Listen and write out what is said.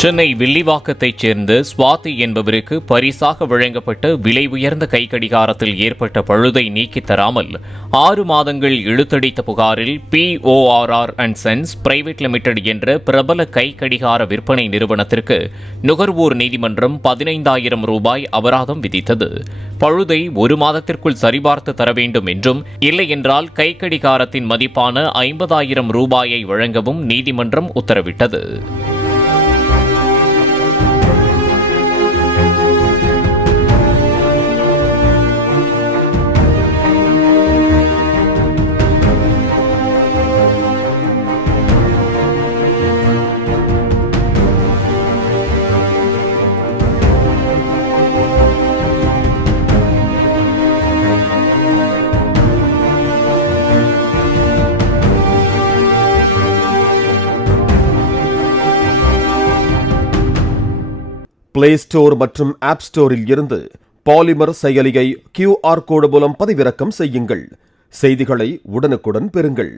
சென்னை வில்லிவாக்கத்தைச் சேர்ந்த சுவாதி என்பவருக்கு பரிசாக வழங்கப்பட்ட விலை உயர்ந்த கைக்கடிகாரத்தில் ஏற்பட்ட பழுதை நீக்கித் தராமல் 6 மாதங்கள் இழுத்தடித்த புகாரில் PORR and Sons private limited என்ற பிரபல கைக்கடிகார விற்பனை நிறுவனத்திற்கு நுகர்வோர் நீதிமன்றம் 15,000 ரூபாய் அபராதம் விதித்தது. பழுதை 1 மாதத்திற்குள் சரிபார்த்து தர வேண்டும் என்றும், இல்லையென்றால் கைக்கடிகாரத்தின் மதிப்பான 50,000 ரூபாயை வழங்கவும் நீதிமன்றம் உத்தரவிட்டது. பிளே ஸ்டோர் மற்றும் ஆப் ஸ்டோரில் இருந்து பாலிமர் செயலியை QR கோடு மூலம் பதிவிறக்கம் செய்யுங்கள். செய்திகளை உடனுக்குடன் பெறுங்கள்.